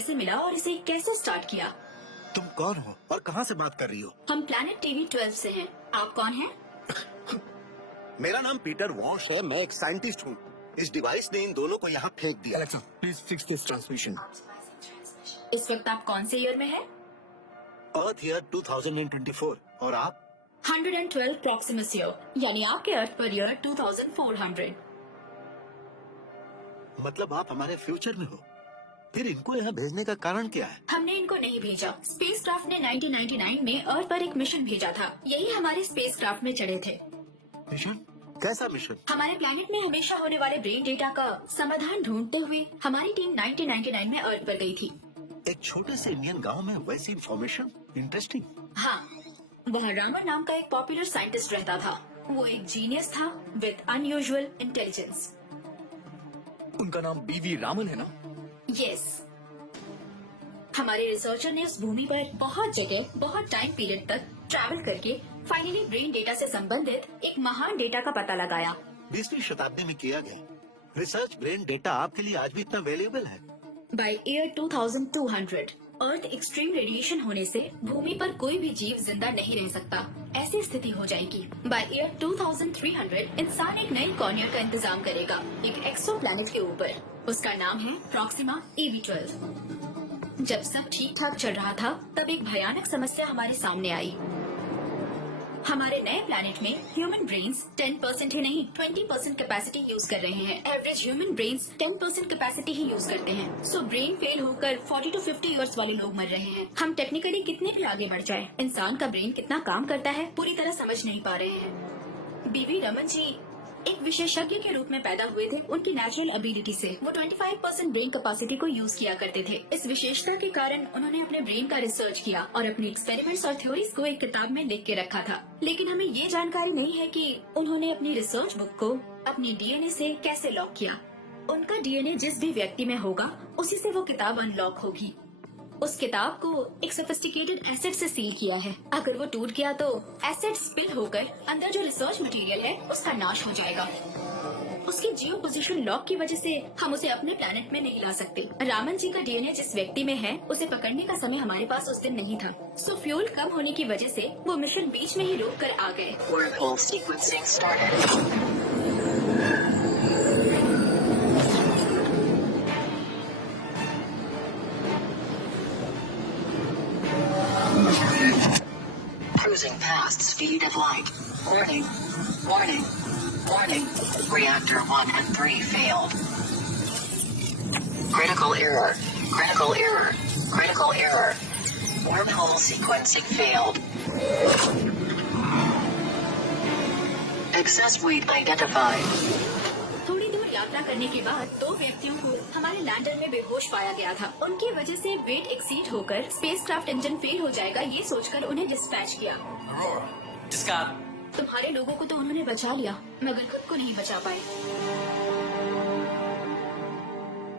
कैसे मिला और इसे कैसे स्टार्ट किया? तुम कौन हो और कहाँ से बात कर रही हो? हम प्लैनेट टीवी 12 से हैं। आप कौन हैं? मेरा नाम पीटर वॉश है, मैं एक साइंटिस्ट हूँ। इस डिवाइस ने इन दोनों को यहाँ फेंक दिया। Alexa, please fix this transmission. इस वक्त आप कौन से ईयर में हैं? अर्थ ईयर 2024 और आप? 112 प्रॉक्सिमस ईयर, यानी आपके अर्थ पर ईयर 2400। मतलब आप हमारे फ्यूचर में हो। फिर इनको यहाँ भेजने का कारण क्या है? हमने इनको नहीं भेजा। स्पेसक्राफ्ट ने 1999 में अर्थ पर एक मिशन भेजा था। यही हमारे स्पेसक्राफ्ट में चढ़े थे। मिशन? कैसा मिशन? हमारे प्लैनेट में हमेशा होने वाले ब्रेन डेटा का समाधान ढूंढते हुए हमारी टीम 1999 में अर्थ पर गई थी। एक छोटे से इंडियन गांव में वैसी इंफॉर्मेशन, इंटरेस्टिंग। हाँ, वहाँ रामन नाम का एक पॉपुलर साइंटिस्ट रहता था। वो एक जीनियस था विद अनयूजुअल इंटेलिजेंस। उनका नाम बीवी रामन है ना? यस। हमारे रिसर्चर ने उस भूमि पर बहुत जगह, बहुत टाइम पीरियड तक ट्रैवल करके फाइनली ब्रेन डेटा से संबंधित एक महान डेटा का पता लगाया। 20वीं शताब्दी में किया गया रिसर्च ब्रेन डेटा आपके लिए आज भी इतना वैल्यूएबल है। By year 2200 earth extreme radiation होने से भूमि पर कोई भी जीव जिंदा नहीं रह सकता। ऐसी स्थिति हो जाएगी। बाय ईयर 2300 इंसान एक नई कॉर्नियर का इंतजाम करेगा, एक एक्सो प्लैनेट के ऊपर। उसका नाम है प्रॉक्सिमा EV12। जब सब ठीक ठाक चल रहा था, तब एक भयानक समस्या हमारे सामने आई। हमारे नए प्लैनेट में ह्यूमन ब्रेन्स 10% ही नहीं 20% कैपेसिटी यूज कर रहे हैं। एवरेज ह्यूमन ब्रेन्स 10% कैपेसिटी ही यूज करते हैं। सो ब्रेन फेल होकर 40 to 50 इयर्स वाले लोग मर रहे हैं। हम टेक्निकली कितने भी आगे बढ़ जाए, इंसान का ब्रेन कितना काम करता है पूरी तरह समझ नहीं पा रहे हैं। बीवी रमन जी एक विशेषज्ञ के रूप में पैदा हुए थे। उनकी नेचुरल एबिलिटी से वो 25% ब्रेन कैपेसिटी को यूज किया करते थे। इस विशेषता के कारण उन्होंने अपने ब्रेन का रिसर्च किया और अपने एक्सपेरिमेंट्स और थ्योरीज को एक किताब में लिख के रखा था। लेकिन हमें ये जानकारी नहीं है कि उन्होंने अपनी रिसर्च बुक को अपने DNA से कैसे लॉक किया। उनका DNA जिस भी व्यक्ति में होगा, उसी से वो किताब अनलॉक होगी। उस किताब को एक सोफिस्टिकेटेड एसिड से सील किया है। अगर वो टूट गया तो एसिड स्पिल होकर अंदर जो रिसर्च मटेरियल है उसका नाश हो जाएगा। उसकी जियो पोजीशन लॉक की वजह से हम उसे अपने प्लैनेट में नहीं ला सकते। रामन जी का DNA जिस व्यक्ति में है, उसे पकड़ने का समय हमारे पास उस दिन नहीं था। सो फ्यूल कम होने की वजह से वो मिशन बीच में ही रोक कर आ गए। Cruising past speed of light. Warning. Warning. Warning. Reactor 1 and 3 failed. Critical error. Critical error. Critical error. Wormhole sequencing failed. Excess weight identified. थोड़ी दूर यात्रा करने के बाद 2 व्यक्तियों को हमारे लैंडर में बेहोश पाया गया था। उनकी वजह से वेट एक्सीड होकर स्पेसक्राफ्ट इंजन फेल हो जाएगा, ये सोचकर उन्हें डिस्पैच किया। तुम्हारे लोगों को तो उन्होंने बचा लिया, मगर खुद को नहीं बचा पाए।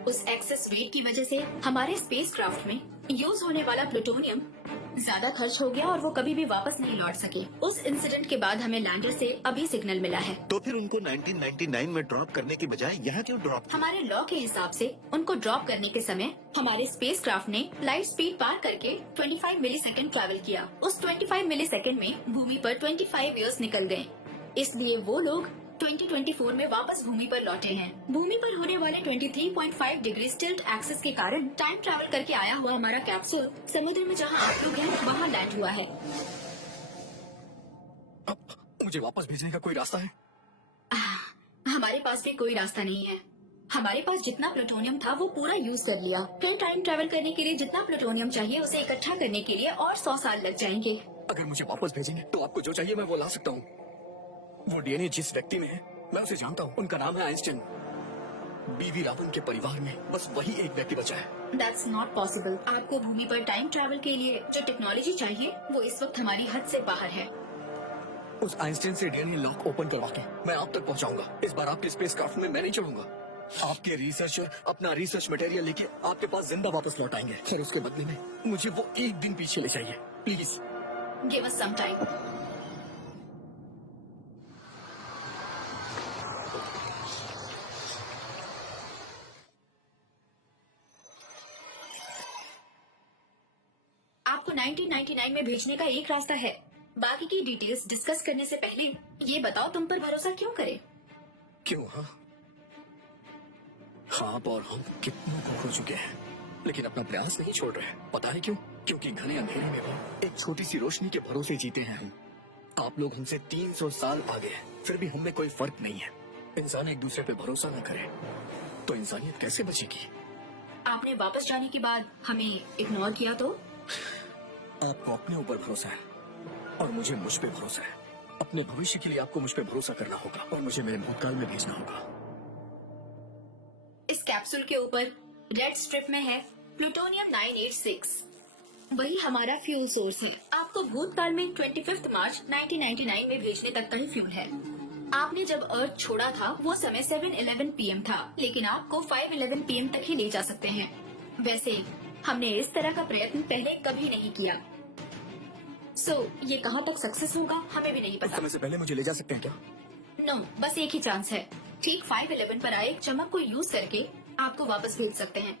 उस एक्सेस वेट की वजह से हमारे स्पेसक्राफ्ट में यूज होने वाला प्लूटोनियम ज्यादा खर्च हो गया और वो कभी भी वापस नहीं लौट सके। उस इंसिडेंट के बाद हमें लैंडर से अभी सिग्नल मिला है। तो फिर उनको 1999 में ड्रॉप करने की बजाय यहाँ क्यों ड्रॉप किया? हमारे लॉ के हिसाब से उनको ड्रॉप करने के समय हमारे स्पेसक्राफ्ट ने लाइट स्पीड पार करके 25 मिलीसेकंड ट्रैवल किया। उस 25 मिलीसेकंड में भूमि पर 25 इयर्स निकल गए। इसलिए वो लोग 2024 में वापस भूमि पर लौटे हैं। भूमि पर होने वाले 23.5 डिग्री टिल्ट एक्सिस के कारण टाइम ट्रैवल करके आया हुआ हमारा कैप्सूल समुद्र में जहां आप लोग हैं वहां लैंड हुआ है। मुझे वापस भेजने का कोई रास्ता है? हमारे पास भी कोई रास्ता नहीं है। हमारे पास जितना प्लूटोनियम था वो पूरा यूज कर लिया। फिर टाइम ट्रैवल करने के लिए जितना प्लूटोनियम चाहिए उसे इकट्ठा करने के लिए और 100 साल लग जाएंगे। अगर मुझे वापस भेजेंगे तो आपको जो चाहिए मैं वो ला सकता हूँ। वो DNA जिस व्यक्ति में है मैं उसे जानता हूँ। उनका नाम है आइंस्टाइन। बीवी रावण के परिवार में बस वही एक व्यक्ति बचा है। That's not possible। आपको भूमि पर टाइम ट्रैवल के लिए जो टेक्नोलॉजी चाहिए वो इस वक्त हमारी हद से बाहर है। उस आइंस्टाइन से DNA लॉक ओपन करवा के मैं आप तक पहुँचाऊंगा। इस बार आपके स्पेसक्राफ्ट में मैं नहीं चढ़ूंगा। आपके रिसर्चर अपना रिसर्च मटेरियल लेके आपके पास जिंदा वापस लौट आएंगे। फिर उसके बदले में मुझे वो एक दिन पीछे ले जाइए please. Give us some time। आपको 1999 में भेजने का एक रास्ता है। बाकी की डिटेल्स डिस्कस करने से पहले ये बताओ तुम पर भरोसा क्यों करें? क्यों? हाँ, आप और हम कितनों को खो चुके हैं, लेकिन अपना प्रयास नहीं छोड़ रहे। पता है क्यों? क्योंकि घने अंधेरे में भी एक छोटी सी रोशनी के भरोसे जीते हैं हम। आप लोग हमसे 300 साल आगे हैं, फिर भी हम में कोई फर्क नहीं है। इंसान एक दूसरे पे भरोसा न करे तो इंसानियत कैसे बचेगी? आपने वापस जाने के बाद हमें इग्नोर किया तो? आपको अपने ऊपर भरोसा है और मुझे मुझ पे भरोसा है। अपने भविष्य के लिए आपको मुझ पे भरोसा करना होगा और मुझे मेरे भूतकाल में भेजना होगा। इस कैप्सूल के ऊपर रेड स्ट्रिप में है प्लूटोनियम 986। वही हमारा फ्यूल सोर्स है। आपको भूतकाल में 25 मार्च 1999 में भेजने तक का ही फ्यूल है। आपने जब अर्थ छोड़ा था वो समय 7:11 PM था, लेकिन आपको 5:11 PM तक ही ले जा सकते हैं। वैसे हमने इस तरह का प्रयत्न पहले कभी नहीं किया। ये कहाँ तक सक्सेस होगा हमें भी नहीं उस पता। समय से पहले मुझे ले जा सकते हैं क्या? नो, बस एक ही चांस है। ठीक 5:11 पर आए एक चमक को यूज करके आपको वापस भेज सकते हैं।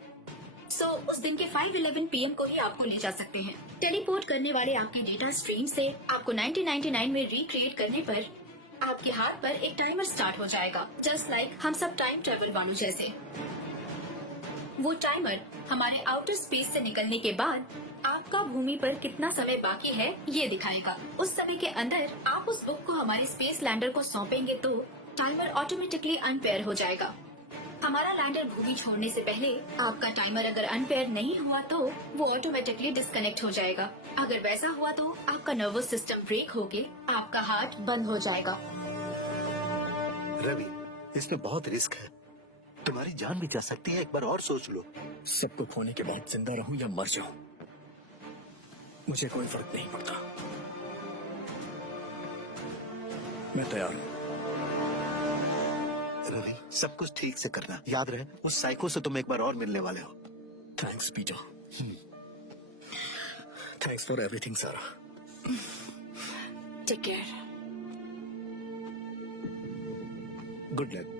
उस दिन के 5:11 PM को ही आपको ले जा सकते हैं। टेलीपोर्ट करने वाले आपके डेटा स्ट्रीम से आपको 1999 में रिक्रिएट करने पर आपके हाथ पर एक टाइमर स्टार्ट हो जाएगा, जस्ट लाइक हम सब टाइम ट्रेवल वालों जैसे। वो टाइमर हमारे आउटर स्पेस से निकलने के बाद आपका भूमि पर कितना समय बाकी है ये दिखाएगा। उस समय के अंदर आप उस बुक को हमारे स्पेस लैंडर को सौंपेंगे तो टाइमर ऑटोमेटिकली अनपेयर हो जाएगा। हमारा लैंडर भूमि छोड़ने से पहले आपका टाइमर अगर अनपेयर नहीं हुआ तो वो ऑटोमेटिकली डिस्कनेक्ट हो जाएगा। अगर वैसा हुआ तो आपका नर्वस सिस्टम ब्रेक होके आपका हार्ट बंद हो जाएगा। रवि, इसमें बहुत रिस्क है। तुम्हारी जान भी जा सकती है, एक बार और सोच लो। सब कुछ होने के बाद जिंदा रहूं या मर जाऊं, मुझे कोई फर्क नहीं पड़ता। मैं तैयार हूं। रवि, सब कुछ ठीक से करना, याद रहे उस साइको से तुम एक बार और मिलने वाले हो। Thanks Peter. Thanks for everything Sarah. Take care. Good luck.